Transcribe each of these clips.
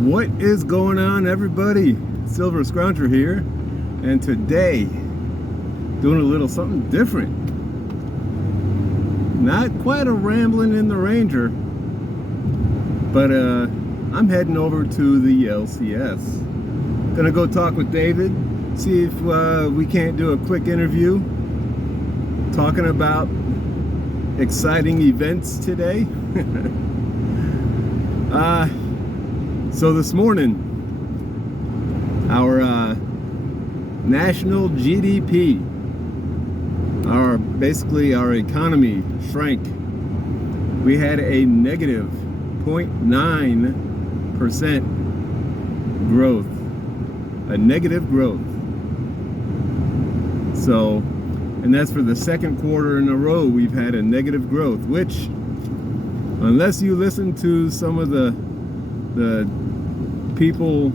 What is going on, everybody? Silver Scruncher here, and today doing a little something different. Not quite a rambling in the Ranger, but I'm heading over to the LCS. Gonna go talk with David, see if we can't do a quick interview talking about exciting events today. So this morning, our national GDP, basically our economy shrank. We had a negative 0.9% growth, a negative growth. So, and that's for the second quarter in a row we've had a negative growth, which, unless you listen to some of the people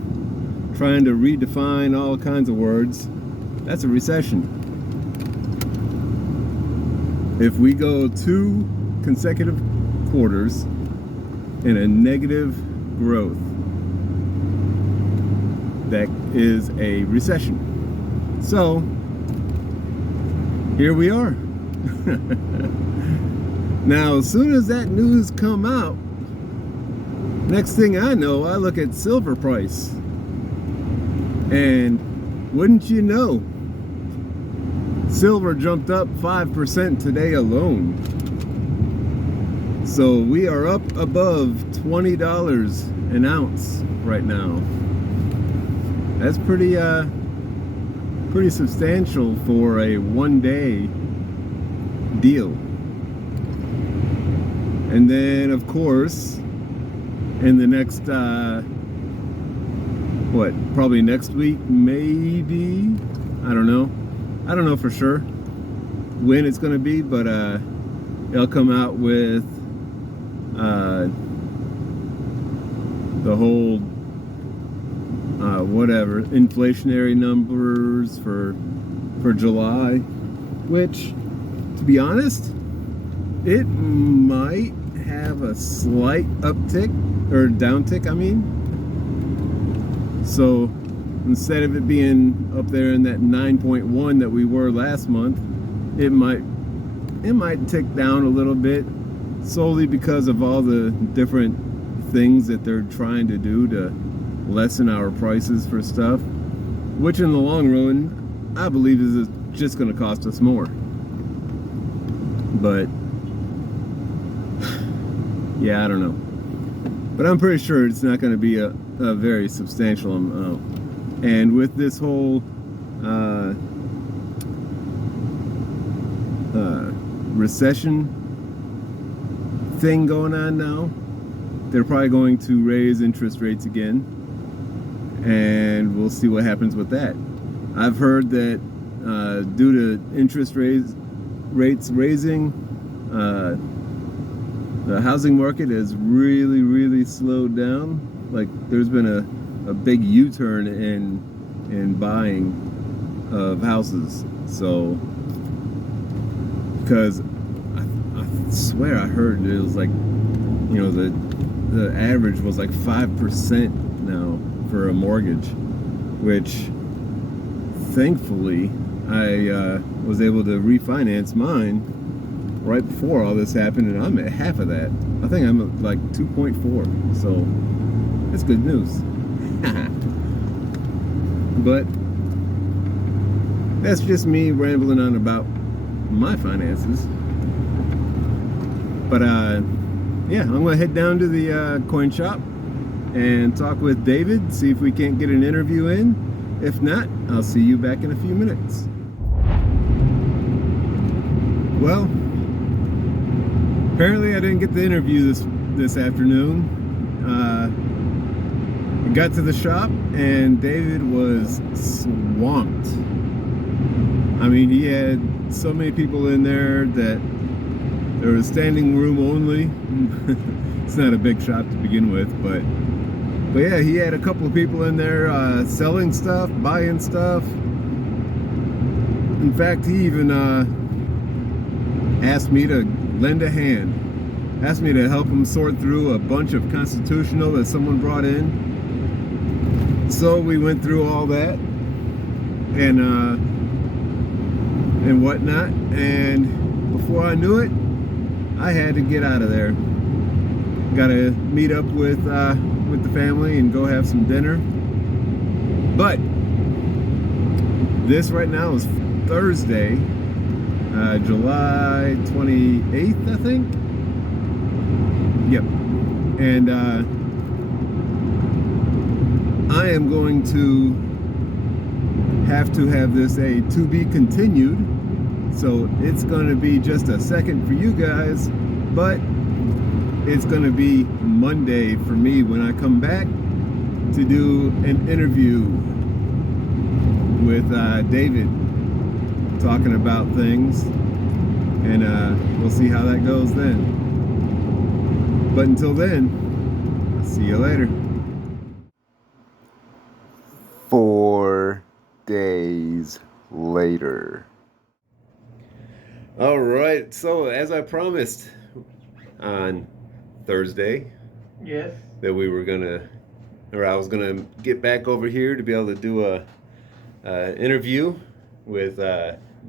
trying to redefine all kinds of words, that's a recession. If we go 2 consecutive quarters in a negative growth, that is a recession. So here we are. Now, as soon as that news come out, next thing I know, I look at silver price, and wouldn't you know, silver jumped up 5% today alone. So we are up above $20 an ounce right now. That's pretty substantial for a one-day deal. And then, of course, in the next probably next week, maybe, I don't know for sure when it's gonna be, but they'll come out with the whole whatever inflationary numbers for July, which, to be honest, it might have a slight uptick or downtick, I mean. So instead of it being up there in that 9.1 that we were last month, it might tick down a little bit, solely because of all the different things that they're trying to do to lessen our prices for stuff, which in the long run, I believe is just going to cost us more. But yeah, I don't know. But I'm pretty sure it's not going to be a very substantial amount. And with this whole recession thing going on now, they're probably going to raise interest rates again. And we'll see what happens with that. I've heard that due to interest rates raising, the housing market has really slowed down. Like, there's been a big U-turn in buying of houses. So, because I swear I heard it was like, you know, the average was like 5% now for a mortgage, which thankfully I was able to refinance mine right before all this happened, and I'm at half of that. I think I'm at like 2.4, so that's good news. But that's just me rambling on about my finances. But yeah, I'm gonna head down to the coin shop and talk with David, see if we can't get an interview in. If not, I'll see you back in a few minutes. Well, apparently I didn't get the interview this afternoon. I got to the shop and David was swamped. I mean, he had so many people in there that there was standing room only. It's not a big shop to begin with, but yeah, he had a couple of people in there selling stuff, buying stuff. In fact, he even asked me to lend a hand. Asked me to help him sort through a bunch of constitutional that someone brought in. So we went through all that and whatnot, and before I knew it, I had to get out of there. Got to meet up with the family and go have some dinner. But this right now is Thursday, July 28th, I think. Yep. And I am going to have this a to be continued. So it's going to be just a second for you guys, but it's going to be Monday for me when I come back to do an interview with David, talking about things, and we'll see how that goes then. But until then, I'll see you later. 4 days later. All right, so as I promised on Thursday, yes, that we were gonna, or I was gonna get back over here to be able to do a interview with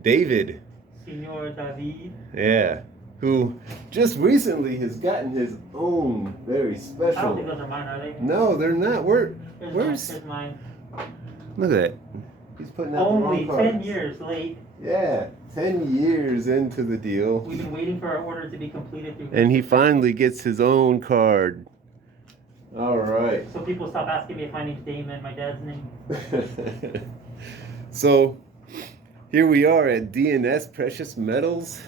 David. Senor David. Yeah, who just recently has gotten his own very special. I don't think those are mine, are they? No, they're not. Where's Here's mine. Look at that. He's putting out only the wrong cards. 10 years late. Yeah, 10 years into the deal. We've been waiting for our order to be completed. And he finally gets his own card. All right. So people stop asking me if my name's Damon, my dad's name. So here we are at DNS Precious Metals.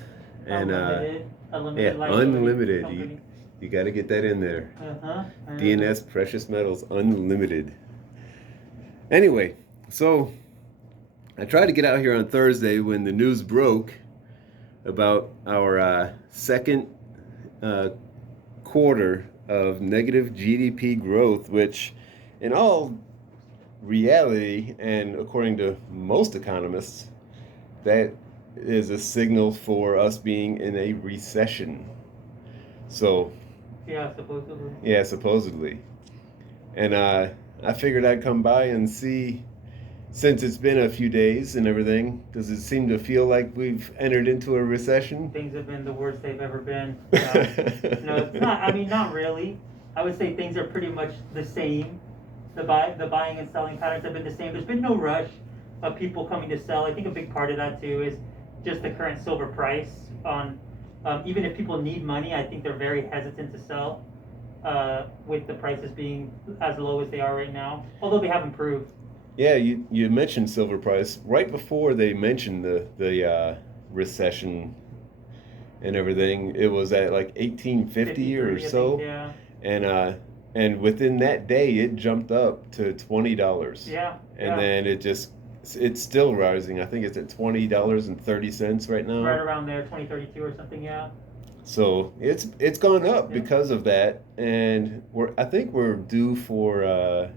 And unlimited. You got to get that in there. DNS Precious Metals Unlimited. Anyway, so I tried to get out here on Thursday when the news broke about our second quarter of negative GDP growth, which in all reality, and according to most economists, that is a signal for us being in a recession. So yeah, supposedly. Yeah, supposedly. And I figured I'd come by and see, since it's been a few days and everything, does it seem to feel like we've entered into a recession? Things have been the worst they've ever been. No, it's not. I mean, not really. I would say things are pretty much the same. The buying and selling patterns have been the same. There's been no rush of people coming to sell. I think a big part of that too is just the current silver price. On even if people need money, I think they're very hesitant to sell with the prices being as low as they are right now. Although they have improved. Yeah, you mentioned silver price right before they mentioned the recession and everything. It was at like 1850 or so, think, yeah. And within that day it jumped up to $20. Yeah. And then it's still rising. I think it's at $20.30 right now. Right around there, 2032 or something. Yeah. So it's gone up because of that, and I think we're due for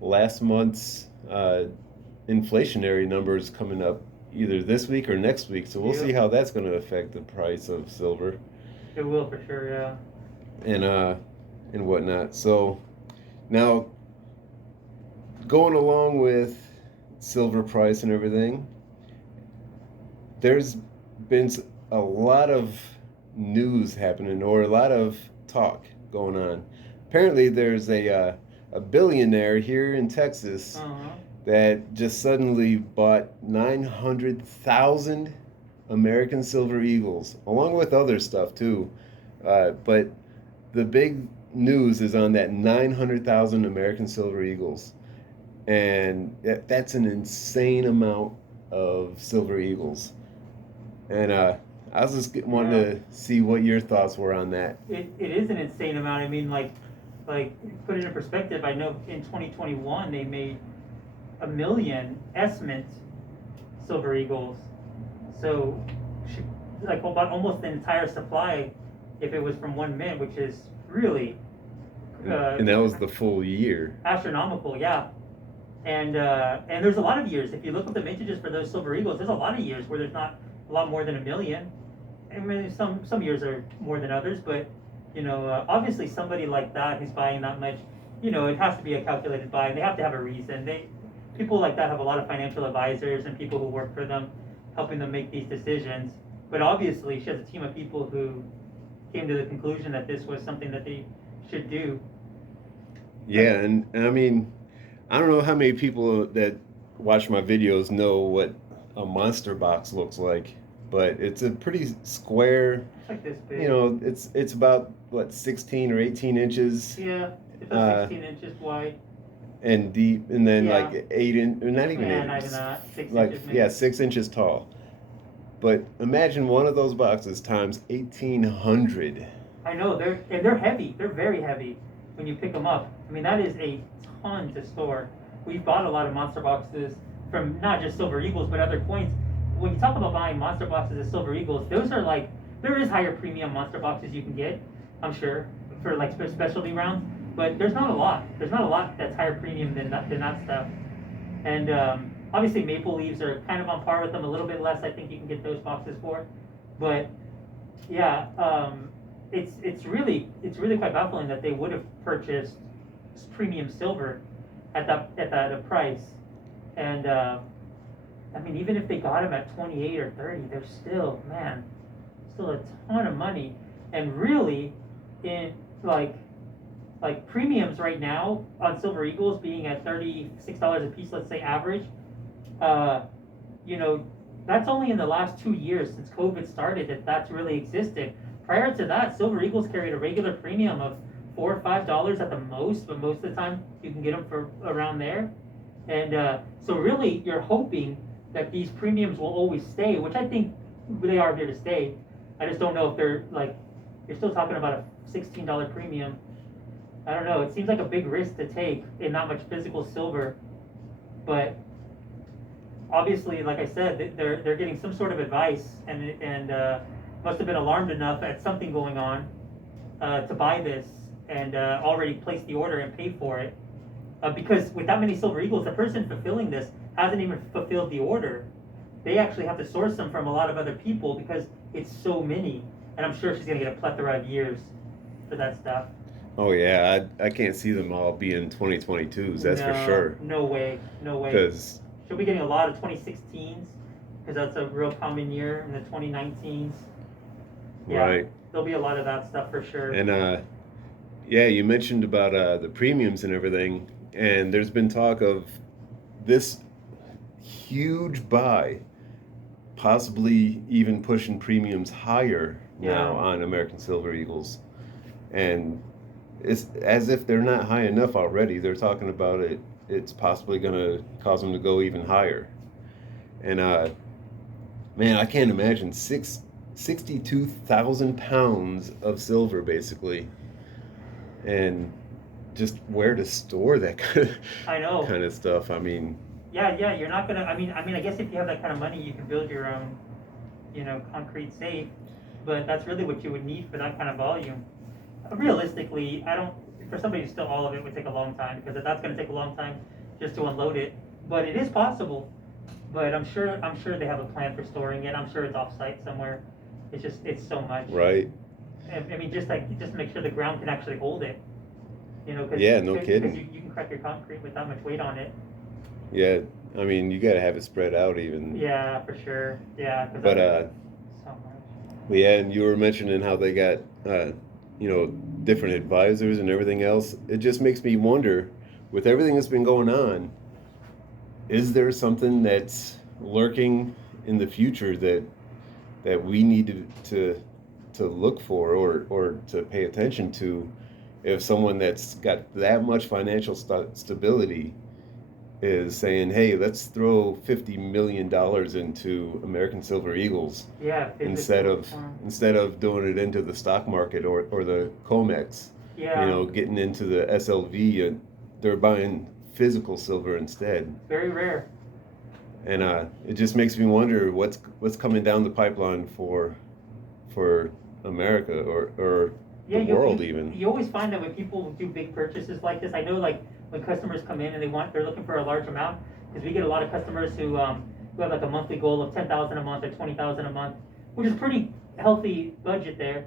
last month's inflationary numbers coming up either this week or next week. So we'll see how that's going to affect the price of silver. It will for sure, yeah. And whatnot. So now, going along with silver price and everything, there's been a lot of news happening, or a lot of talk going on. Apparently there's a billionaire here in Texas that just suddenly bought 900,000 American Silver Eagles, along with other stuff too. But the big news is on that 900,000 American Silver Eagles. And that's an insane amount of Silver Eagles. And I was just wanting to see what your thoughts were on that. It is an insane amount. I mean, like put it in perspective, I know in 2021 they made 1 million estimate Silver Eagles. So like about almost the entire supply if it was from 1 mint, which is really and that was the full year. Astronomical, yeah. And there's a lot of years. If you look at the mintages for those Silver Eagles, there's a lot of years where there's not a lot more than 1 million. I mean, some years are more than others, but you know, obviously somebody like that who's buying that much, it has to be a calculated buy, and they have to have a reason. People like that have a lot of financial advisors and people who work for them, helping them make these decisions. But obviously, she has a team of people who came to the conclusion that this was something that they should do. Yeah, and I mean, I don't know how many people that watch my videos know what a monster box looks like, but it's a pretty square. It's like this big. It's about what 16 or 18 inches. Yeah, it's about 16 inches wide. And deep, and then Yeah. like 8 inch, not even Yeah, 8 not inches, even that. 6 like inches maybe. 6 inches tall. But imagine one of those boxes times 1,800. I know they're heavy. They're very heavy when you pick them up. I mean, that is a ton to store. We've bought a lot of monster boxes from not just Silver Eagles but other coins. When you talk about buying monster boxes of Silver Eagles, those are like there is higher premium monster boxes you can get, I'm sure, for like specialty rounds. But there's not a lot. There's not a lot that's higher premium than that stuff. And obviously maple leaves are kind of on par with them, a little bit less. I think you can get those boxes for. But yeah, it's really quite baffling that they would have purchased premium silver at that price. And I mean, even if they got them at 28 or 30, they're still a ton of money. And really, in like premiums right now on Silver Eagles being at $36 a piece, let's say average, that's only in the last 2 years since COVID started that's really existed. Prior to that, Silver Eagles carried a regular premium of $4 or $5 at the most, but most of the time you can get them for around there. And so really, you're hoping that these premiums will always stay, which I think they are here to stay. I just don't know if they're you're still talking about a $16 premium. I don't know. It seems like a big risk to take in not much physical silver, but obviously, like I said, they're getting some sort of advice and must have been alarmed enough at something going on to buy this and already place the order and pay for it. Because with that many Silver Eagles, the person fulfilling this hasn't even fulfilled the order. They actually have to source them from a lot of other people because it's so many, and I'm sure she's gonna get a plethora of years for that stuff. Oh yeah, I can't see them all being 2022s. That's for sure. No way. Because she'll be getting a lot of 2016s because that's a real common year, and the 2019s. Yeah, right. There'll be a lot of that stuff for sure. And yeah, you mentioned about the premiums and everything, and there's been talk of this huge buy, possibly even pushing premiums higher now on American Silver Eagles, and it's as if they're not high enough already. They're talking about it. It's possibly going to cause them to go even higher. And man, I can't imagine 62,000 pounds of silver basically, and just where to store that kind of stuff. I mean, yeah, you're not gonna. I mean, I guess if you have that kind of money, you can build your own, concrete safe. But that's really what you would need for that kind of volume. Realistically, for somebody to steal all of it would take a long time, because that's going to take a long time just to unload it. But it is possible. But I'm sure they have a plan for storing it. I'm sure it's off-site somewhere. It's so much. Right. I mean, just to make sure the ground can actually hold it. Cause, yeah, no kidding. Because you can crack your concrete with that much weight on it. Yeah, I mean, you got to have it spread out even. Yeah, for sure. Yeah. But so much. Yeah, and you were mentioning how they got different advisors and everything else. It just makes me wonder, with everything that's been going on, is there something that's lurking in the future that we need to look for or to pay attention to, if someone that's got that much financial stability is saying, hey, let's throw $50 million into American Silver Eagles, instead of doing it into the stock market or the COMEX, getting into the SLV, and they're buying physical silver instead. Very rare. And it just makes me wonder what's coming down the pipeline for America or the world even. You always find that when people do big purchases like this, I know when customers come in and they're looking for a large amount, because we get a lot of customers who have like a monthly goal of $10,000 a month or $20,000 a month, which is pretty healthy budget there.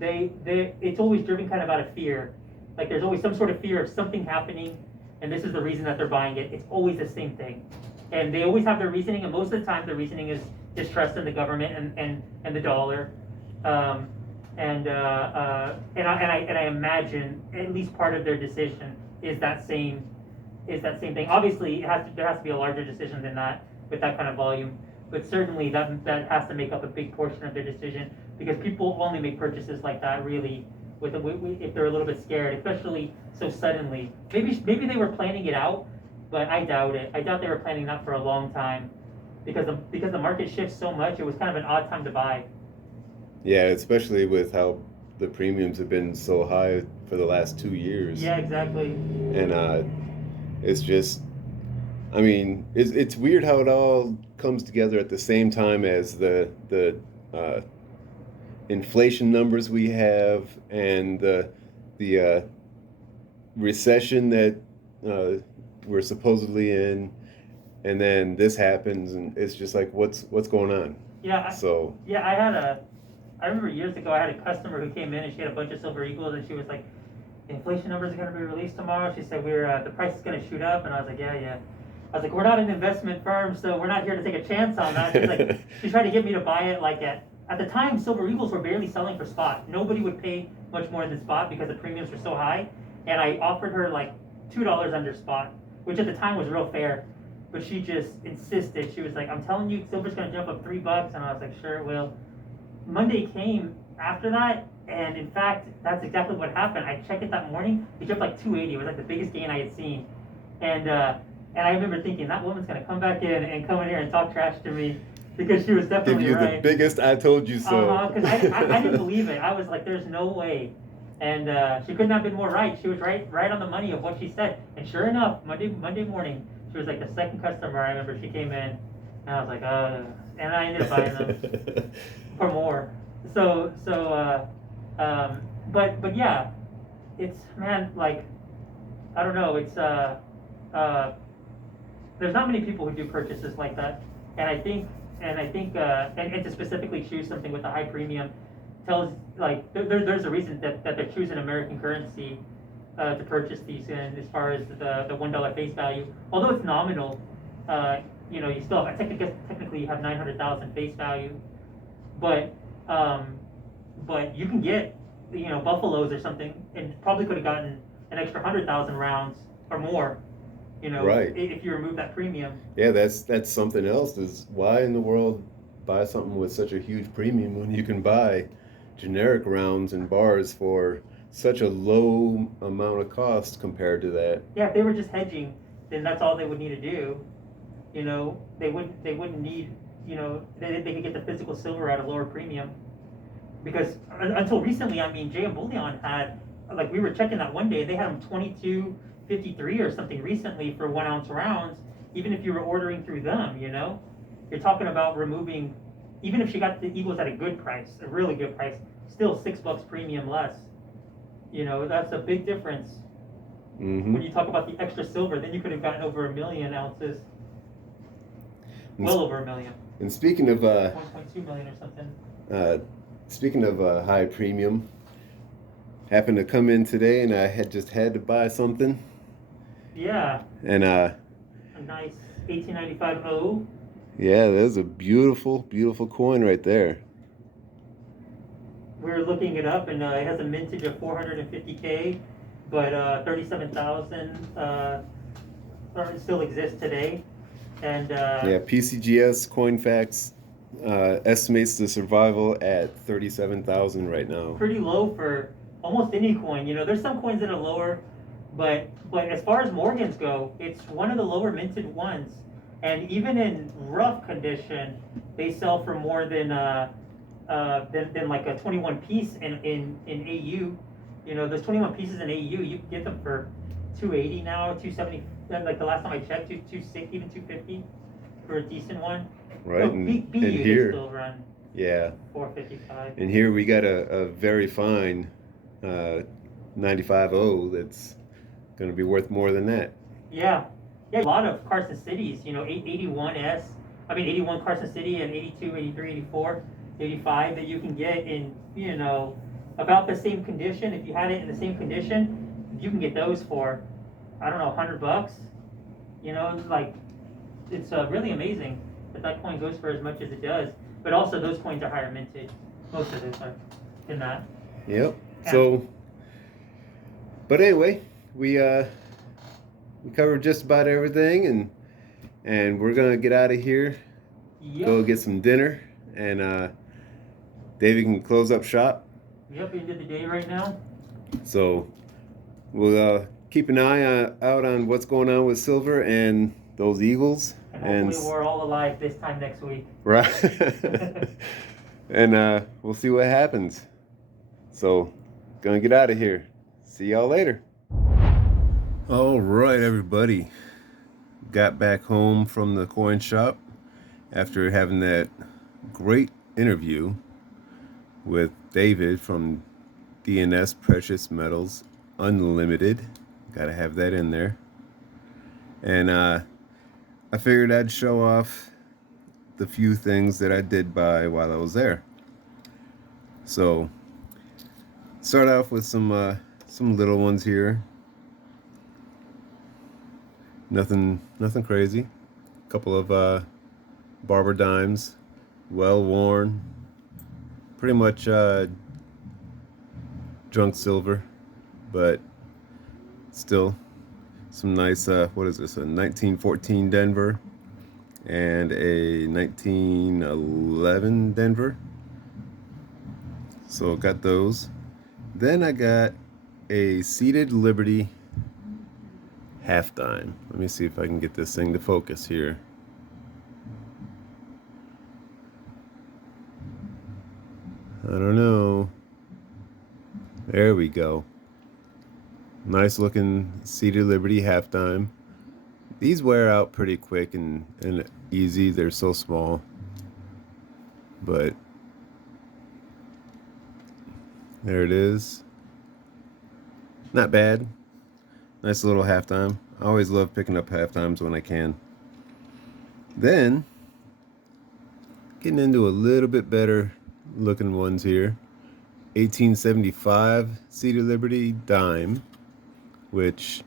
It's always driven kind of out of fear. Like there's always some sort of fear of something happening, and this is the reason that they're buying it. It's always the same thing, and they always have their reasoning, and most of the time the reasoning is distrust in the government and the dollar. And I imagine at least part of their decision is that same thing. Obviously, there has to be a larger decision than that with that kind of volume, but certainly that has to make up a big portion of their decision, because people only make purchases like that really if they're a little bit scared, especially so suddenly. Maybe they were planning it out, but I doubt it. I doubt they were planning that for a long time, because the market shifts so much. It was kind of an odd time to buy. Yeah, especially with how the premiums have been so high for the last 2 years. Yeah, exactly. And it's just, I mean, it's weird how it all comes together at the same time as the inflation numbers we have, and the recession that we're supposedly in, and then this happens, and it's just like, what's going on? Yeah. So I remember years ago I had a customer who came in and she had a bunch of Silver Eagles, and she was like, the inflation numbers are going to be released tomorrow. She said the price is going to shoot up, and I was like, yeah. I was like, we're not an investment firm, so we're not here to take a chance on that. She's like, she tried to get me to buy it like at the time, Silver Eagles were barely selling for spot. Nobody would pay much more than spot because the premiums were so high. And I offered her like $2 under spot, which at the time was real fair. But she just insisted. She was like, I'm telling you, silver's going to jump up $3. And I was like, sure it will. Monday came after that, and in fact, that's exactly what happened. I checked it that morning. It jumped like 280. It was like the biggest gain I had seen. And I remember thinking, that woman's going to come back in and come in here and talk trash to me, because she was definitely give you right. the biggest "I told you so." Because I didn't believe it. I was like, there's no way. And she couldn't have been more right. She was right on the money of what she said. And sure enough, Monday morning, she was like the second customer. I remember she came in, and I was like, and I ended up buying them for more. But yeah, it's, man, like, I don't know. It's there's not many people who do purchases like that, and I think to specifically choose something with a high premium tells, like, there's a reason that they're choosing American currency to purchase these in, as far as the $1 face value. Although it's nominal, you still have, technically you have 900,000 face value, but you can get buffaloes or something, and probably could have gotten an extra 100,000 rounds or more. Right. If you remove that premium. Yeah, that's something else. Is why in the world buy something with such a huge premium when you can buy generic rounds and bars for such a low amount of cost compared to that? Yeah, if they were just hedging, then that's all they would need to do. They wouldn't need, they could get the physical silver at a lower premium. Because until recently, I mean, JM Bullion had, like, we were checking that one day, they had them 22.53 or something recently for 1 ounce rounds. Even if you were ordering through them, you're talking about removing, even if she got the Eagles at a good price, a really good price, still $6 premium less. That's a big difference. Mm-hmm. When you talk about the extra silver, then you could have gotten over 1 million ounces. Well over 1 million. And speaking of 1.2 million or something. Speaking of high premium, happened to come in today, and I had to buy something. Yeah. And a nice 1895 O. Yeah, that's a beautiful, beautiful coin right there. We're looking it up, and it has a mintage of 450K, but 37,000 still exists today. And yeah, PCGS Coinfax estimates the survival at 37,000 right now. Pretty low for almost any coin. There's some coins that are lower, but as far as Morgans go, it's one of the lower minted ones. And even in rough condition, they sell for more than like a 21 piece in AU. Those 21 pieces in AU, you can get them for 280 now, 270. Like the last time I checked, 260, even 250 for a decent one. Right. No, and here still run. Yeah. 455. And here we got a very fine 95O that's going to be worth more than that. Yeah. Yeah, a lot of Carson Cities, 81S, 81 Carson City, and 82, 83, 84, 85 that you can get in, about the same condition. If you had it in the same condition, you can get those for, I don't know, $100. You know, it's like, it's really amazing that coin goes for as much as it does. But also, those coins are higher mintage. Most of them are than that. Yep. Yeah. So, but anyway, we covered just about everything, and we're gonna get out of here. Yep. Go get some dinner, and David can close up shop. Yep, end of the day right now. So we'll keep an eye out on what's going on with silver and those eagles. And hopefully we're all alive this time next week. Right. And we'll see what happens. So, gonna get out of here. See y'all later. All right, everybody. Got back home from the coin shop after having that great interview with David from DNS Precious Metals Unlimited. Gotta have that in there. And I figured I'd show off the few things that I did buy while I was there. So, start off with some little ones here. Nothing crazy. A couple of barber dimes, well worn. Pretty much junk silver, but still some nice, what is this, a 1914 Denver and a 1911 Denver. So got those. Then I got a Seated Liberty half dime. Let me see if I can get this thing to focus here. I don't know. There we go. Nice looking Seated Liberty half dime. These wear out pretty quick and easy. They're so small. But there it is. Not bad. Nice little half dime. I always love picking up half dimes when I can. Then, getting into a little bit better looking ones here. 1875 Seated Liberty dime, which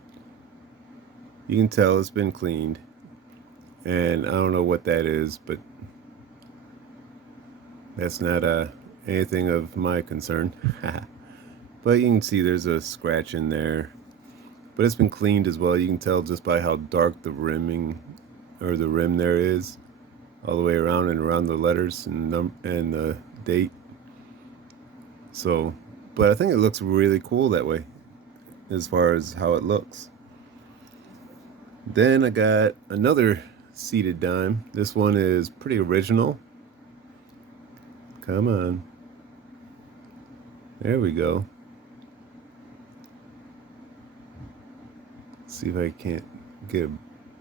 you can tell it's been cleaned. And I don't know what that is, but that's not anything of my concern. But you can see there's a scratch in there. But it's been cleaned as well. You can tell just by how dark the rim there is, all the way around and around the letters and the date. So, but I think it looks really cool that way, as far as how it looks. Then I got another seated dime. This one is pretty original. Come on. There we go. See if I can't get a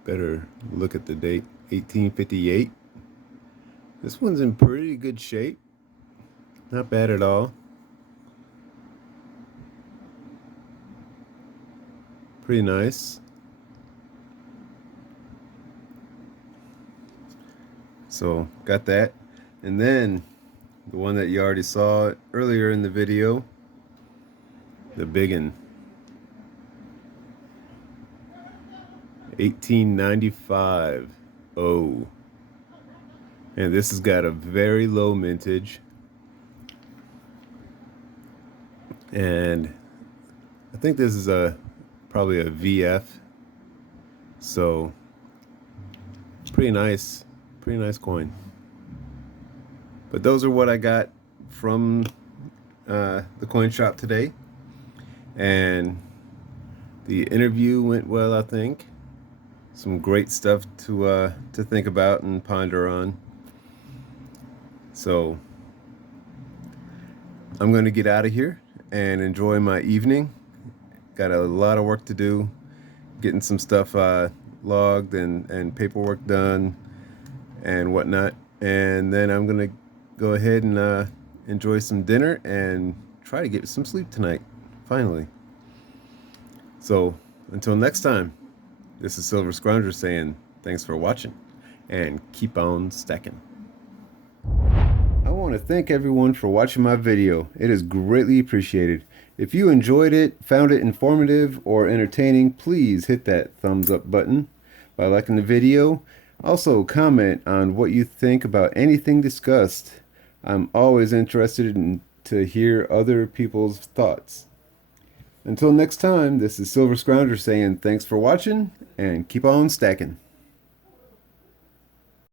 better look at the date. 1858. This one's in pretty good shape. Not bad at all. Pretty nice. So got that. And then the one that you already saw earlier in the video, the biggin. 1895. Oh. And this has got a very low mintage. And I think this is probably a VF. So pretty nice coin. But those are what I got from the coin shop today. And the interview went well, I think. Some great stuff to think about and ponder on. So I'm going to get out of here and enjoy my evening. Got a lot of work to do, getting some stuff logged and paperwork done and whatnot. And then I'm going to go ahead and enjoy some dinner and try to get some sleep tonight, finally. So until next time, this is Silver Scrounger saying thanks for watching and keep on stacking. I want to thank everyone for watching my video. It is greatly appreciated. If you enjoyed it, found it informative or entertaining, please hit that thumbs up button by liking the video. Also, comment on what you think about anything discussed. I'm always interested to hear other people's thoughts. Until next time, this is Silver Scrounger saying thanks for watching and keep on stacking.